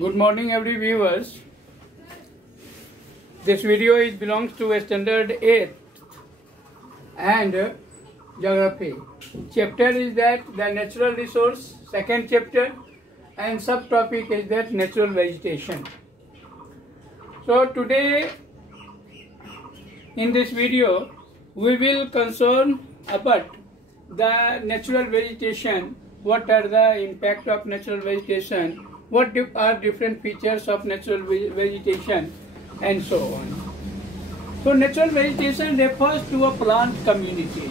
Good morning, every viewers. This video belongs to a standard 8th and geography. Chapter is that the natural resource, second chapter, and subtopic is that natural vegetation. So today in this video we will concern about the natural vegetation, what are the impact of natural vegetation, what are different features of natural vegetation, and so on. So natural vegetation refers to a plant community.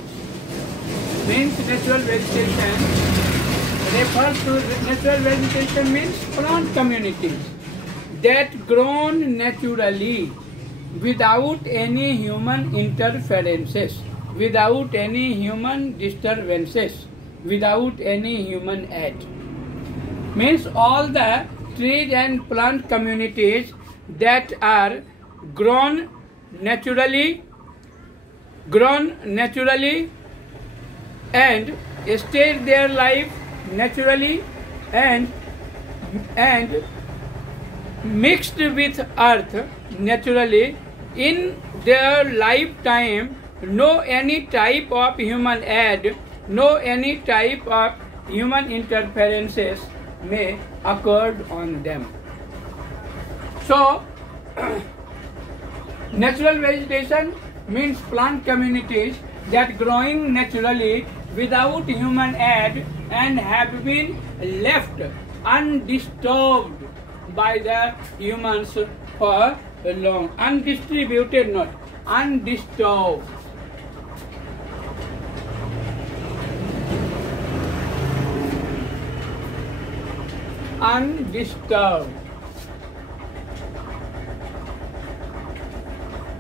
Means natural vegetation means plant communities that grown naturally without any human interferences, without any human disturbances, without any human aid. Means all the trees and plant communities that are grown naturally and stay their life naturally and mixed with earth naturally in their lifetime. No any type of human aid, no any type of human interferences may occur on them. So natural vegetation means plant communities that growing naturally without human aid and have been left undisturbed by the humans for long. Undistributed, not undisturbed.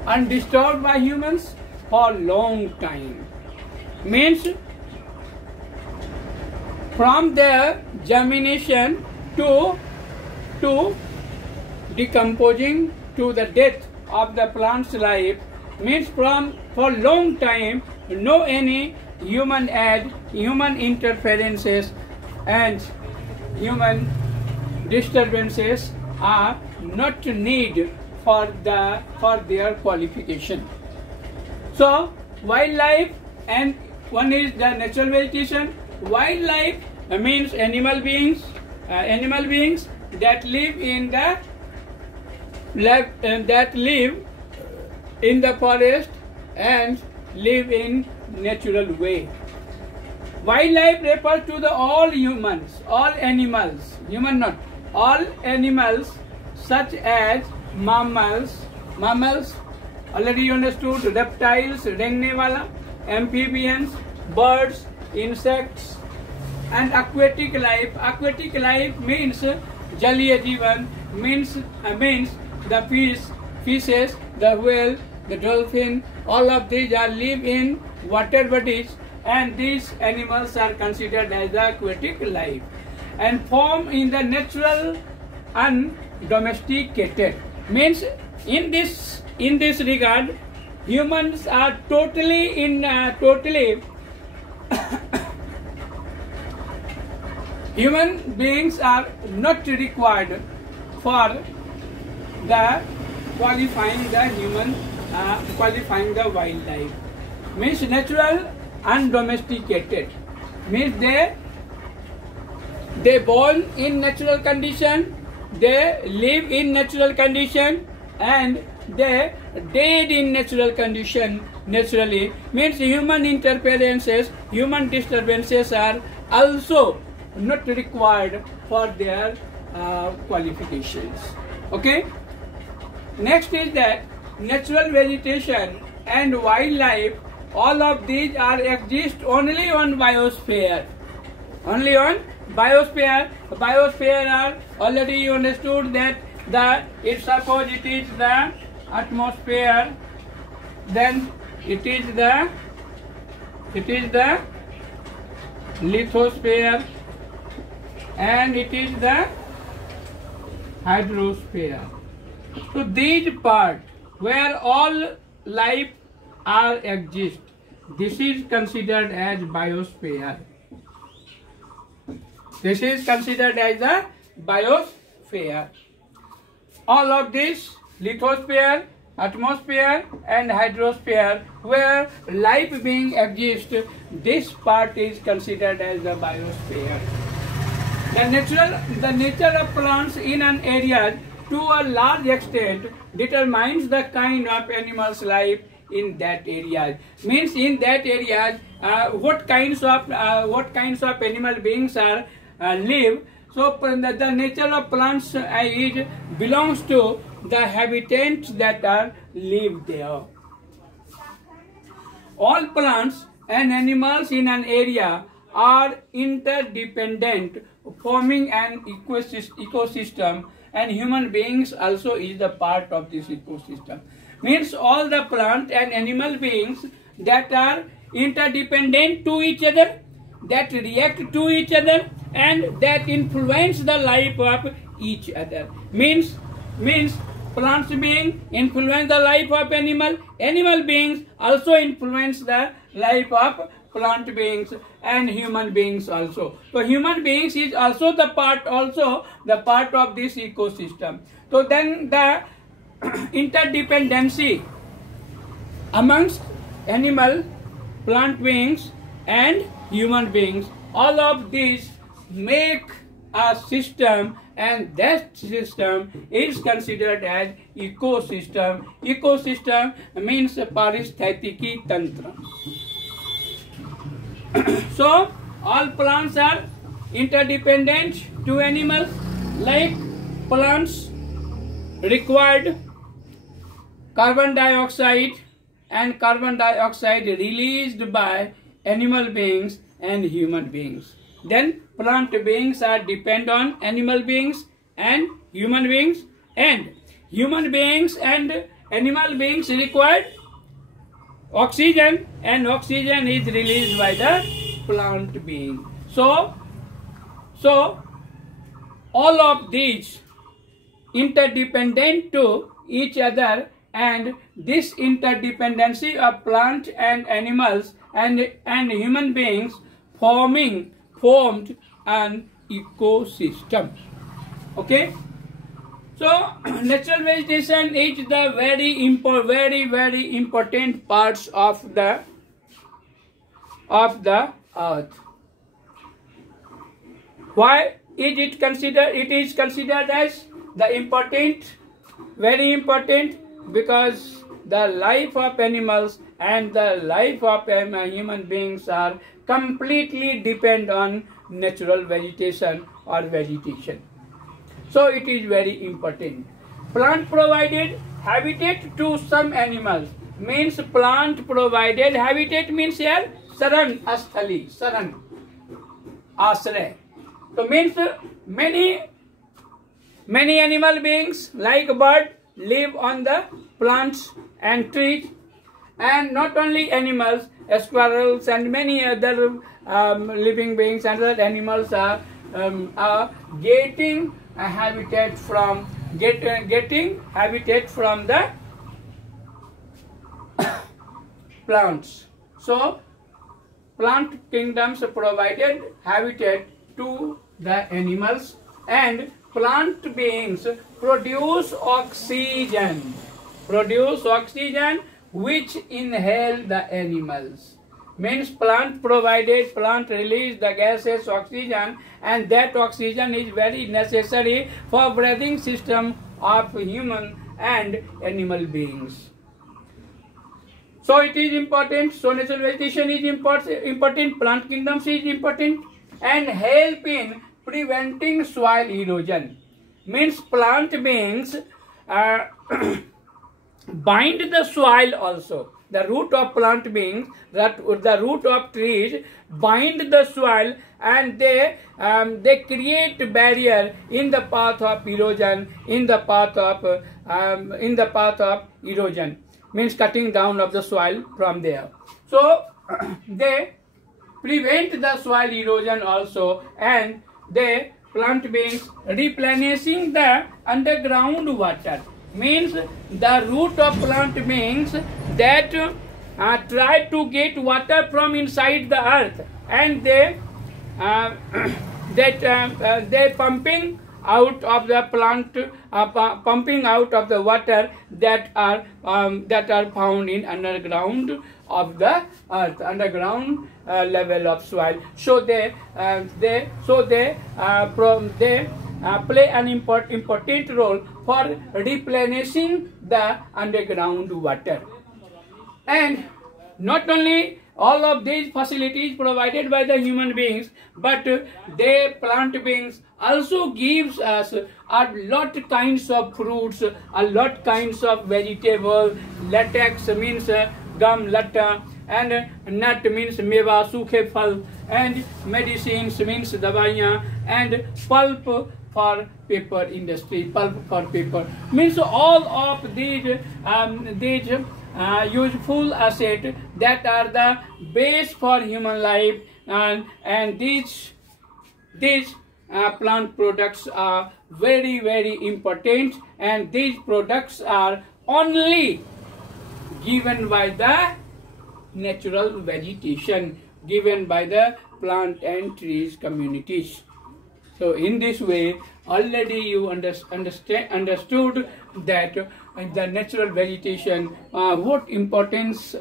Undisturbed by humans for long time. Means from their germination to decomposing to the death of the plant's life, means for long time no any human aid, human interferences and human disturbances are not needed for their qualification. So wildlife, and one is the natural vegetation. Wildlife means animal beings that live in the forest and live in natural way. Wildlife refers to all humans, all animals, human not, all animals such as mammals, already understood, reptiles, रेंगने वाला, amphibians, birds, insects, and aquatic life. Aquatic life means जलीय जीवन, means the fishes, the whale, the dolphin. All of these are live in water bodies, and these animals are considered as the aquatic life and form in the natural undomesticated. Means in this regard humans are totally human beings are not required for the qualifying the wildlife. Means natural undomesticated means they born in natural condition, they live in natural condition, and they dead in natural condition naturally. Means human interferences, human disturbances are also not required for their qualifications. Okay. Next is that natural vegetation and wildlife, all of these exist only on biosphere. Only on biosphere. Biosphere are already understood that suppose it is the atmosphere, then it is the lithosphere, and it is the hydrosphere. So these parts where all life are exist, this is considered as biosphere. This is considered as a biosphere. lithosphere. All of this, lithosphere, atmosphere and hydrosphere, where life being exists, this part is considered as the biosphere. The nature of plants in an area to a large extent determines the kind of animals life in that area. Means in that area, what kinds of animal beings are live. So the nature of plants belongs to the habitats that are live there. All plants and animals in an area are interdependent, forming an ecosystem, and human beings also is the part of this ecosystem. Means all the plant and animal beings that are interdependent to each other, that react to each other, and that influence the life of each other. Means plants being influence the life of animal beings also influence the life of plant beings and human beings also. So human beings is also the part of this ecosystem. So then the interdependency amongst animal, plant beings and human beings, all of these make a system, and that system is considered as ecosystem. Ecosystem means paristhitiki tantra. So all plants are interdependent to animals. Like plants required carbon dioxide, and carbon dioxide released by animal beings and human beings. Then plant beings are depend on animal beings and human beings, and human beings and animal beings require oxygen, and oxygen is released by the plant being. So all of these interdependent to each other, and this interdependency of plant and animals and human beings formed an ecosystem. Okay. So natural vegetation is the very important parts of the earth. Why is it considered? It is considered as the very important, because the life of animals and the life of human beings are completely depend on natural vegetation or vegetation. So it is very important. Plant provided habitat to some animals. Means plant provided habitat means here saran asthali, saran, asray. So means many animal beings like bird live on the plants and trees, and not only animals, squirrels and many other living beings and other animals are getting habitat from the plants. So plant kingdoms provided habitat to the animals, and plant beings produce oxygen which inhale the animals. Means plant release the gases oxygen, and that oxygen is very necessary for breathing system of human and animal beings. So it is important. So natural vegetation is important, plant kingdoms is important, and help in preventing soil erosion. Means plant beings bind the soil also. The root of plant beings, the root of trees bind the soil, and they create barrier in the path of erosion, in the path of erosion. Means cutting down of the soil from there. So they prevent the soil erosion also, and they plant beings replenishing the underground water. Means the root of plant beings that try to get water from inside the earth, and they pumping out of the plant, pumping out of the water that are found in underground of the earth, underground level of soil. So they play an important role for replenishing the underground water. And not only all of these facilities provided by the human beings, but they plant beings also gives us a lot kinds of fruits, a lot kinds of vegetable. Latex means gum latta, and nut means meva, sukhe phal, and medicines means davaiyan, and pulp for paper industry. Pulp for paper means all of these useful assets that are the base for human life, and these plant products are very, very important, and these products are only given by the natural vegetation, given by the plant and trees communities. So in this way, already you understood that the natural vegetation, what importance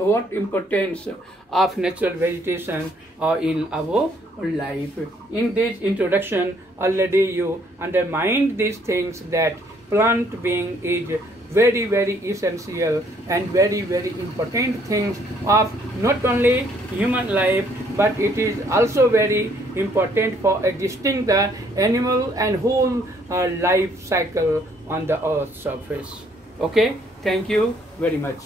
of natural vegetation in our life. In this introduction, already you undermined these things, that plant being is very, very essential and very, very important things of not only human life, but it is also very important for existing the animal and whole life cycle on the earth's surface. Okay, thank you very much.